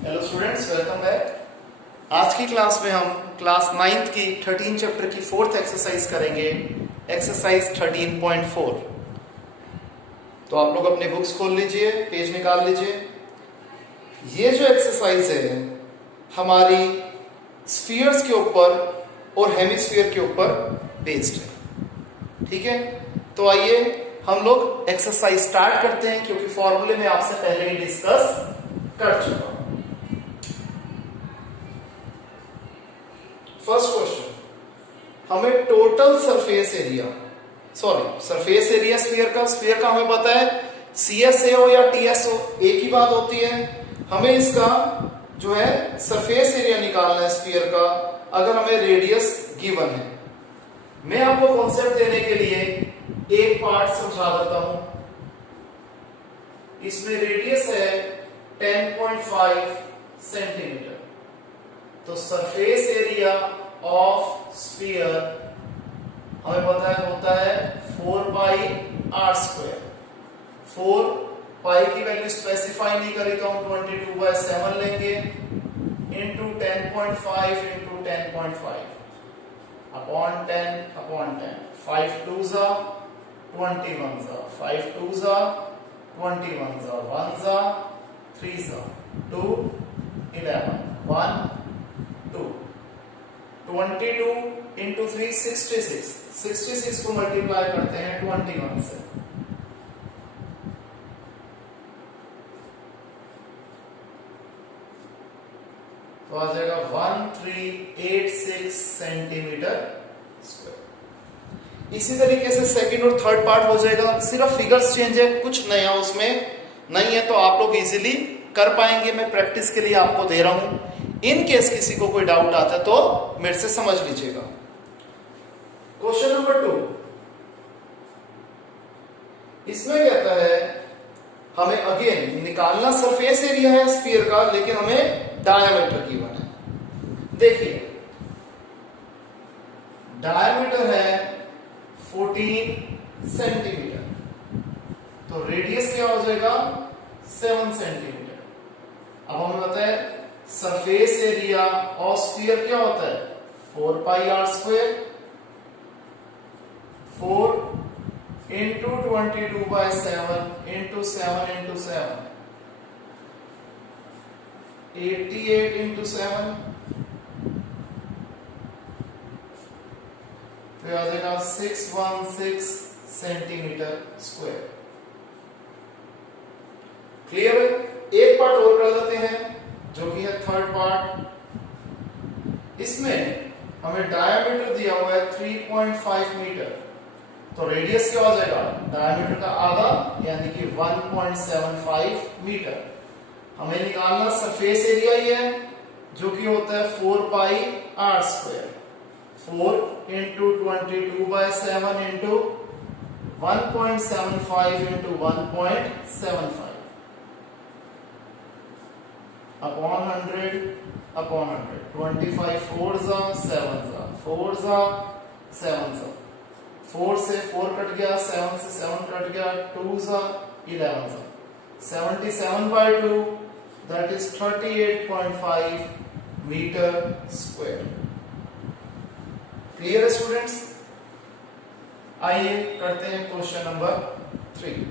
Hello students, welcome back. आज की class में हम क्लास 9th की 13 चैप्टर की 4th एक्सरसाइज करेंगे, एक्सरसाइज 13.4। तो आप लोग अपने बुक्स खोल लीजिए, पेज निकाल लीजिए। ये जो एक्सरसाइज है हमारी स्फीयर्स के ऊपर और हेमिस्फीयर के ऊपर बेस्ड है, ठीक है। तो आइए हम लोग एक्सरसाइज स्टार्ट करते हैं, क्योंकि फॉर्मूले में आपसे पहले ही डिस्कस कर चुका हूं। फर्स्ट क्वेश्चन, हमें टोटल सरफेस एरिया स्फीयर का हमें पता है CSA हो या TS हो, एक ही बात होती है। हमें इसका जो है सरफेस एरिया निकालना है स्फीयर का, अगर हमें रेडियस गिवन है। मैं आपको कॉन्सेप्ट देने के लिए एक पार्ट समझा देता हूं। इसमें रेडियस है 10.5 सेंटीमीटर। तो सरफेस एरिया ऑफ स्फीयर हमें पता है होता है 4πr²। 4 पाई की वैल्यू स्पेसिफाई नहीं करी तो हम 22/7 लेंगे, इंटू 10.5 इंटू 10.5 अपॉन 10/10। 5 2 जा 21 जा, 5 2 जा 21 जा, 1 जा 3 जा 2 11 1 2 22 इंटू 3 66 को मल्टीप्लाई करते हैं 21 से। तो आ जाएगा 1386 सेंटीमीटर स्क्वायर। इसी तरीके से सेकंड और थर्ड पार्ट हो जाएगा, सिर्फ फिगर्स चेंज है, कुछ नया उसमें नहीं है, तो आप लोग इजीली कर पाएंगे। मैं प्रैक्टिस के लिए आपको दे रहा हूं। इन केस किसी को कोई डाउट आता है तो मेरे से समझ लीजिएगा। क्वेश्चन नंबर 2, इसमें कहता है हमें अगेन निकालना सरफेस एरिया है स्फीयर का, लेकिन हमें डायमीटर गिवन है। देखिए डायमीटर है 14 सेंटीमीटर, तो रेडियस क्या हो जाएगा 7 सेंटीमीटर। अब हमें पता है सरफेस एरिया ऑफ स्फीयर क्या होता है 4πr²। 4 into 22/7 into 7 into 7 88 into 7, तो आ जाएगा 616 सेंटीमीटर स्क्वायर। क्लियर है? एक पार्ट और कर देते हैं जो कि है थर्ड पार्ट। इसमें हमें डायमीटर दिया हुआ है 3.5 मीटर, तो रेडियस क्या हो जाएगा डायमीटर का आधा यानी कि 1.75 मीटर। हमें निकालना सरफेस एरिया ही है जो कि होता है 4πr²। 4 into 22/7 into 1.75 into 1.75 upon 100 25 4 जा 7 जा 4 जा 7 जा, 4 से 4 कट गया, 7 से 7 कट गया, 2 जा 11 जा, 77/2 that is 38.5 metre square. Clear है स्टूडेंट्स? आइए करते हैं क्वेश्चन नंबर 3।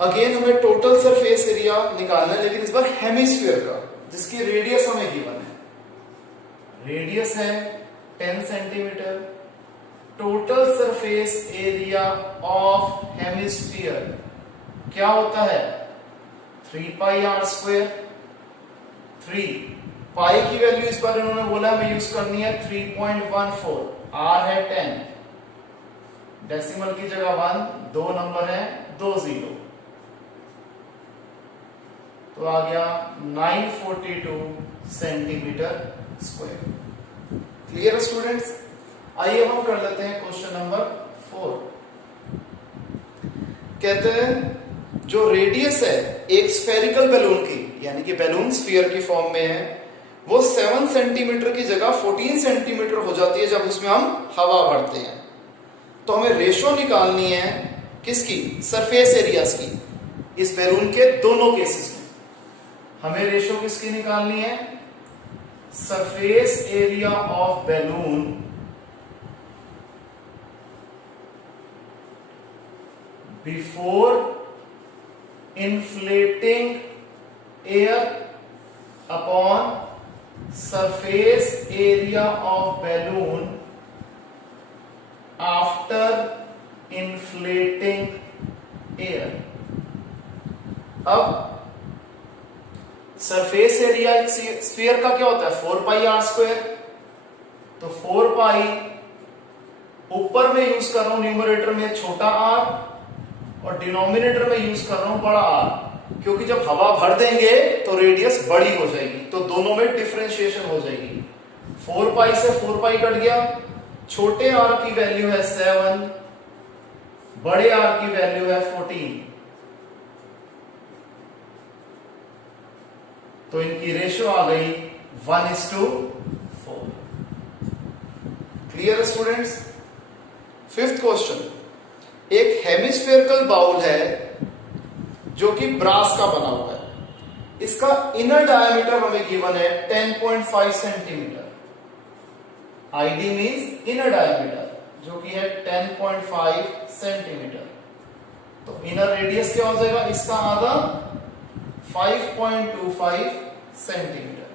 अगेन हमें टोटल सरफेस एरिया निकालना है, लेकिन इस बार हेमिस्फीयर का, जिसकी रेडियस हमें गिवन है। रेडियस है 10 centimetre. Total surface area of hemisphere क्या होता है 3πr²। 3 पाई की वैल्यू इस बार इन्होंने बोला हमें यूज करनी है 3.14। r है 10, डेसिमल की जगह 1, 2 नंबर है 2 0, तो आ गया 942 सेंटीमीटर स्क्वायर। क्लियर है स्टूडेंट्स? आइए हम कर लेते हैं क्वेश्चन नंबर 4। कहते हैं जो रेडियस है एक स्फेरिकल बैलून की, यानी कि बैलून स्फीयर की फॉर्म में है, वो 7 सेंटीमीटर की जगह 14 सेंटीमीटर हो जाती है जब उसमें हम हवा भरते हैं। तो हमें रेशो निकालनी है किसकी, सरफेस एरियाज की, इस बैलून के दोनों केसेस में। हमें रेशो किसकी निकालनी है? Surface area of balloon before inflating air upon surface area of balloon after inflating air. अब सरफेस एरिया स्फीयर का क्या होता है? 4 पाई आर स्क्वायर। तो 4 पाई ऊपर में यूज कर रहा हूं न्यूमरेटर में छोटा आर और डिनोमिनेटर में यूज कर रहा हूं बड़ा आर, क्योंकि जब हवा भर देंगे तो रेडियस बड़ी हो जाएगी, तो दोनों में डिफरेंशिएशन हो जाएगी। 4 पाई से 4 पाई कट गया, छोटे आर की वैल्यू है 7, बड़े आर की वैल्यू है 14। तो इनकी रेशियो आ गई 1:4। Clear students? फिफ्थ क्वेश्चन, एक हेमिस्फेरिकल बाउल है जो कि ब्रास का बना हुआ है। इसका इनर डायमीटर हमें गिवन है 10.5 centimetre. ID means inner diameter, जो कि है 10.5 सेंटीमीटर। तो इनर रेडियस क्या हो जाएगा? इसका आधा 5.25 सेंटीमीटर।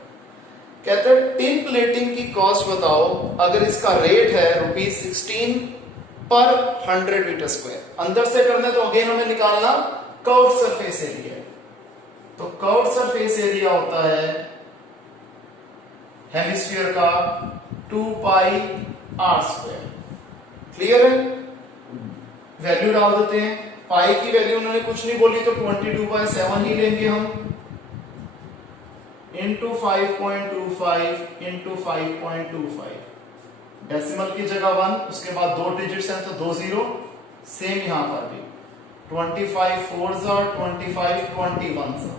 कहते हैं टिन प्लेटिंग की कॉस्ट बताओ अगर इसका रेट है ₹16 पर 100 मीटर स्क्वायर। अंदर से करना है तो अगेन हमें निकालना कर्व सरफेस एरिया। तो कर्व सरफेस एरिया होता है हेमिस्फीयर का 2 पाई आर स्क्वायर। क्लियर है? वैल्यू डाल देते हैं। पाई की वैल्यू उन्होंने कुछ नहीं बोली तो 22/7 ही लेंगे हम, इंटू 5.25 इंटू 5.25। डेसिमल की जगह 1, उसके बाद 2 डिजिट्स हैं तो 2 0। सेम यहां पर भी 25 4 जा 25 21 जा,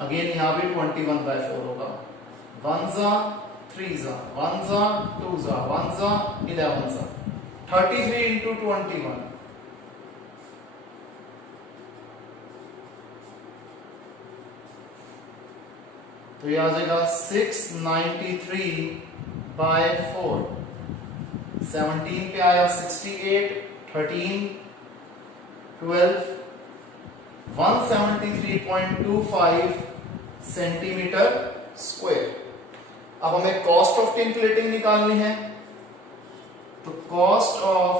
अगेन यहां भी 21/4 होगा। 1 जा 3 जा 1 जा 2 जा 1 जा 11 जा 33 इंटू 21। तो ये आ जाएगा 693/4। 17 पे आया 68, 13, 12, 173.25 सेंटीमीटर स्क्वायर। अब हमें कॉस्ट ऑफ टिन प्लेटिंग निकालनी है, तो कॉस्ट ऑफ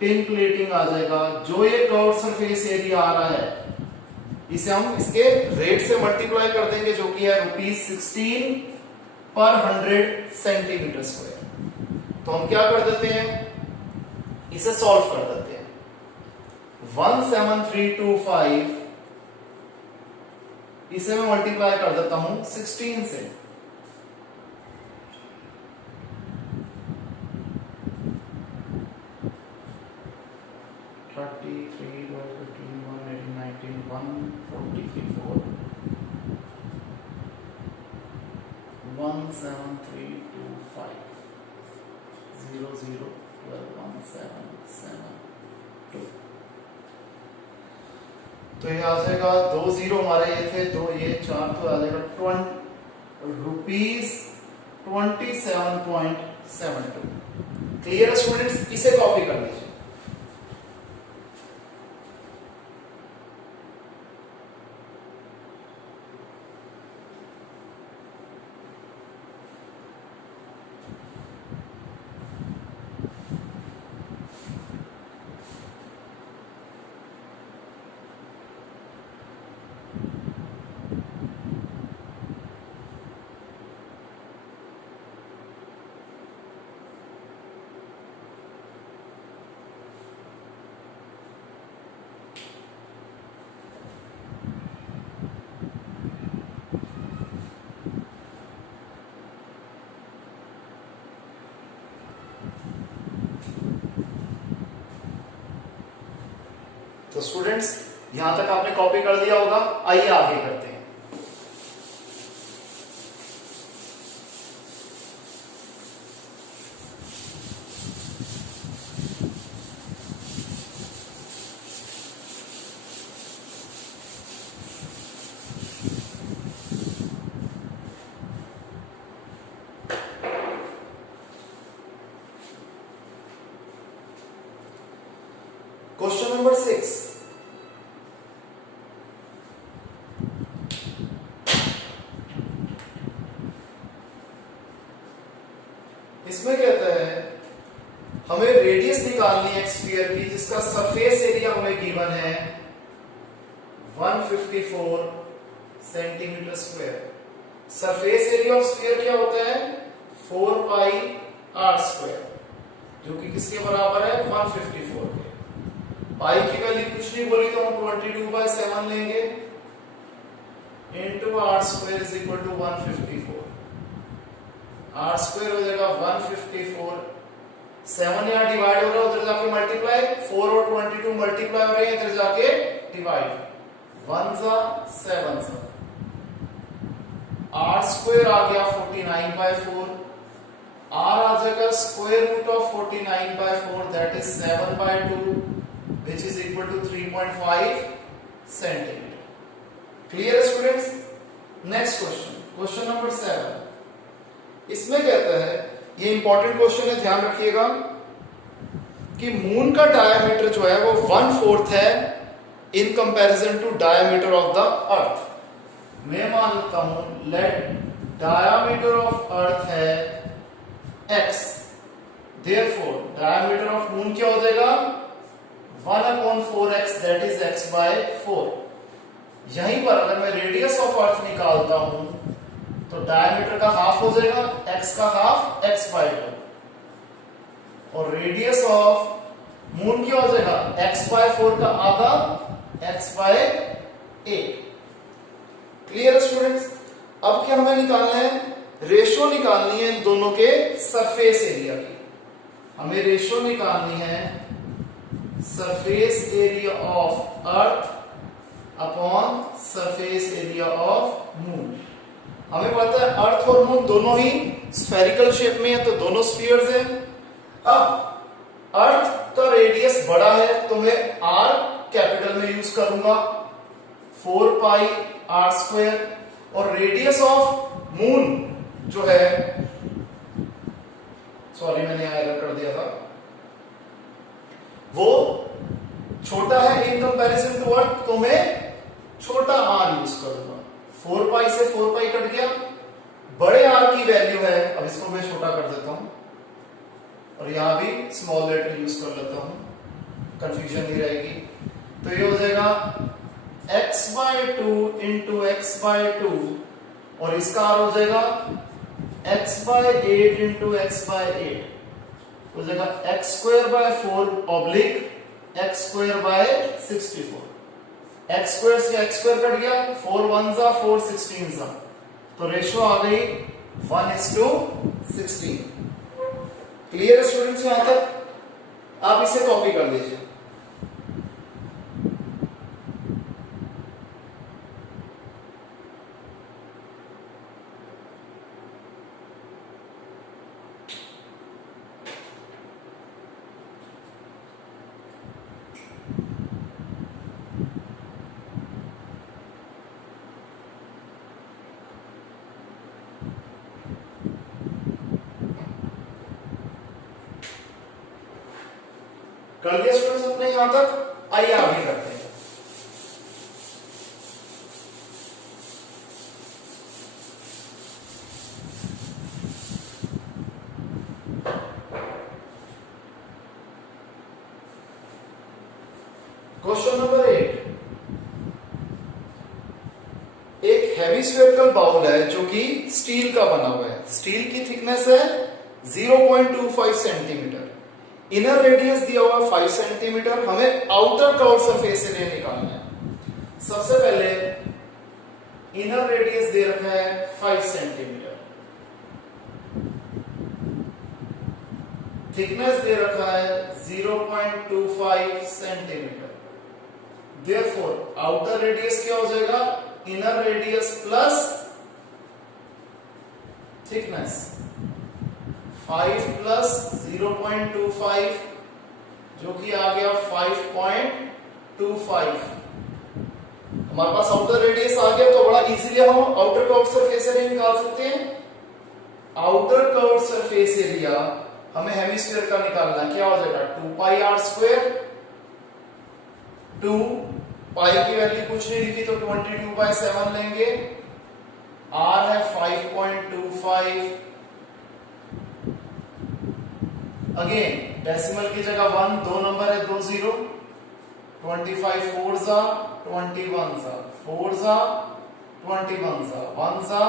टिन प्लेटिंग आ जाएगा, जो ये कर्व सरफेस एरिया आ रहा है इसे हम इसके रेट से मल्टीप्लाई कर देंगे, जो कि है ₹16 पर 100 सेंटीमीटर स्क्वायर। तो हम क्या कर देते हैं, इसे सॉल्व कर देते हैं। 17325 इसे मैं मल्टीप्लाई कर देता हूं 16 से। तो ये आ जाएगा 2 0 हमारे ये थे, 2 ये 4, तो आ जाएगा ₹27.72। Clear students? इसे कॉपी कर लीजिए। तो स्टूडेंट्स यहां तक आपने कॉपी कर दिया होगा, आइए आगे करते हैं। क्वेश्चन नंबर 6, इसमें कहता है हमें रेडियस निकालनी है स्फीयर की जिसका सरफेस एरिया हमें गिवन है 154 centimetre square. Surface area of sphere क्या होता है 4 पाई आर स्क्वायर, जो कि किसके बराबर है 154 के। पाई की वैल्यू कुछ नहीं बोली तो हम 22/7 लेंगे into R square is equal to 154। R square हो जाएगा 154, 7 यहाँ डिवाइड हो रहा है, उधर जाके मल्टीप्लाई, 4 और 22 मल्टीप्लाई हो रहे हैं, इधर जाके डिवाइड, 1 जा 7 जा, आर स्क्वायर आ गया 49/4, आर आ जाएगा square root of 49/4 that is 7/2 which is equal to 3.5 centimetre. Clear students? Next question, question number 7, इसमें कहता है, ये इंपॉर्टेंट क्वेश्चन है, ध्यान रखिएगा कि मून का डायमीटर जो है वो 1/4 है in comparison to diameter of the earth. मैं मान लेता हूं लेट डायमीटर ऑफ अर्थ है x, therefore diameter of moon क्या हो जाएगा 1/4x दैट इज x/4। यहीं पर अगर मैं रेडियस ऑफ अर्थ निकालता हूं तो डायमीटर का हाफ हो जाएगा, x का हाफ x/2, और रेडियस ऑफ मून क्या हो जाएगा x/4 का आधा x/8। Clear students? अब क्या हमें निकालना है, रेशो निकालनी है इन दोनों के सरफेस एरिया की। हमें रेशो निकालनी है surface area of earth upon surface area of moon. हमें पता है अर्थ और मून दोनों ही स्फेरिकल शेप में है, तो दोनों स्फीयर्स हैं। अब अर्थ का रेडियस बड़ा है तो मैं आर कैपिटल में यूज करूंगा 4 पाई आर स्क्वायर, और रेडियस ऑफ मून जो है, सॉरी मैंने एरर कर दिया था, वो छोटा है इन कंपैरिजन टू अर्थ, तो मैं छोटा आर यूज करूंगा। 4 पाई से 4 पाई कट गया, बड़े आर की वैल्यू है, अब इसको मैं छोटा कर देता हूं और यहां भी स्मॉल लेटर यूज कर लेता हूं, कंफ्यूजन नहीं रहेगी। तो ये हो जाएगा x/2 इंटू x/2, और इसका आर हो जाएगा x/8 इंटू x/8, हो जाएगा x²/4 ऑब्लिक x²/64। x² से x² कट गया, 4 1 जा 4 16 जा, तो रेशो आ गई 1:16। Clear students? यहां तक आप इसे कॉपी कर लीजिए। कर दिया स्टूडेंट्स अपने यहां तक? आइए आगे करते हैं। क्वेश्चन नंबर 8, एक हैवी स्फेरिकल बाउल है जो कि स्टील का बना हुआ है। स्टील की थिकनेस है 0.25 सेंटीमीटर, इनर रेडियस दिया हुआ 5 सेंटीमीटर। हमें आउटर कर्व सरफेस एरिया निकालना है। सबसे पहले इनर रेडियस दे रखा है 5 सेंटीमीटर, थिकनेस दे रखा है 0.25 सेंटीमीटर। देयरफॉर आउटर रेडियस क्या हो जाएगा, inner radius plus thickness, 5 plus 0.25 जो कि आ गया 5.25। हमारे पास आउटर रेडियस आ गया, तो बड़ा इजीली हम आउटर कर्व सरफेस एरिया निकाल सकते हैं। आउटर कर्व सरफेस एरिया हमें हेमिस्फीयर का निकालना है, क्या हो जाएगा 2 पाई आर स्क्वायर 2 पाई की वैल्यू कुछ नहीं लिखी तो 22/7 लेंगे। r है 5.25। अगेन डेसिमल की जगह 1, 2 नंबर है 2 0। 25 4 जा 21 जा 4 जा 21 जा 1 जा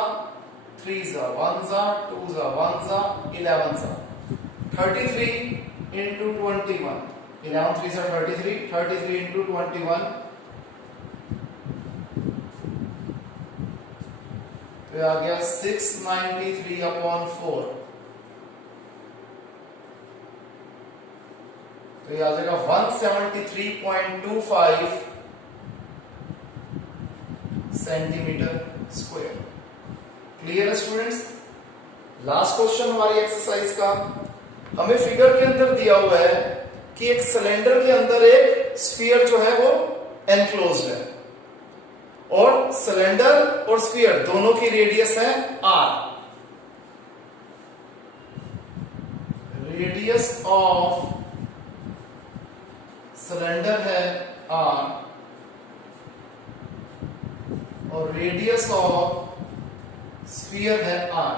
3 जा 1 जा 2 जा 1 जा 11 जा 33 into 21। 11 3 जा 33। 33 into 21 तो आ गया 693/4। तो ये आ जाएगा 173.25 सेंटीमीटर स्क्वायर। क्लियर है स्टूडेंट्स? लास्ट क्वेश्चन हमारी एक्सरसाइज का, हमें फिगर के अंदर दिया हुआ है कि एक सिलेंडर के अंदर एक स्फीयर जो है वो एनक्लोज्ड है और सिलेंडर और स्फीयर दोनों की रेडियस है r। रेडियस ऑफ सिलेंडर है r और रेडियस ऑफ स्फीयर है r।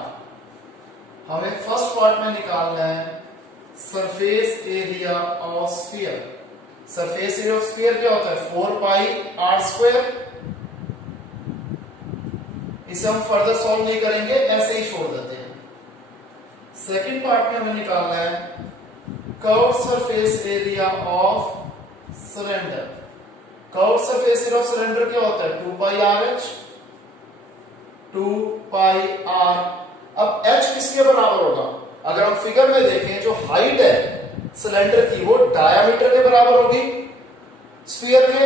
हमें फर्स्ट पार्ट में निकालना है surface area of sphere. Surface area of sphere क्या होता है? 4πr²। इसे हम फर्दर सॉल्व नहीं करेंगे, ऐसे ही छोड़ देते हैं। सेकंड पार्ट में हमें निकालना है curve surface area of cylinder. Curve surface area of cylinder क्या होता है? 2πrh। 2πr। अब h किसके बराबर होगा? अगर हम फिगर में देखें, जो हाइट है सिलेंडर की वो डायमीटर के बराबर होगी। स्फीयर के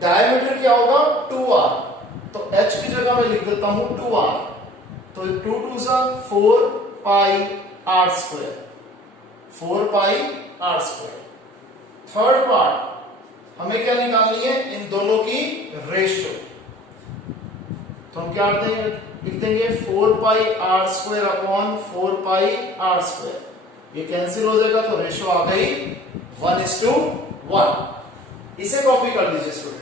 डायमीटर क्या होगा? 2r। तो h की जगह मैं लिख देता हूं 2r। तो 2 2 जा 4πr²। 4πr²। थर्ड पार्ट हमें क्या निकालनी है? इन दोनों की रेशियो। तो हम क्या लिख देंगे 4πr²/4πr²। ये कैंसिल हो जाएगा तो रेशियो आ गई 1:1। इसे कॉपी कर लीजिए स्टूडेंट्स।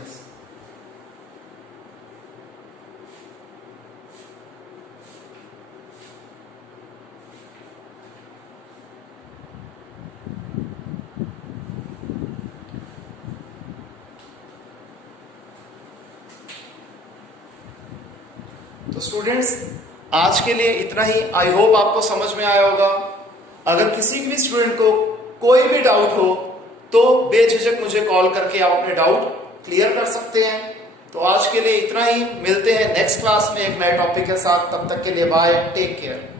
तो स्टूडेंट्स आज के लिए इतना ही। आई होप आपको समझ में आया होगा। अगर किसी भी स्टूडेंट को कोई भी डाउट हो तो बेझिझक मुझे कॉल करके आप अपने डाउट क्लियर कर सकते हैं। तो आज के लिए इतना ही। मिलते हैं नेक्स्ट क्लास में एक नए टॉपिक के साथ। तब तक के लिए बाय, टेक केयर।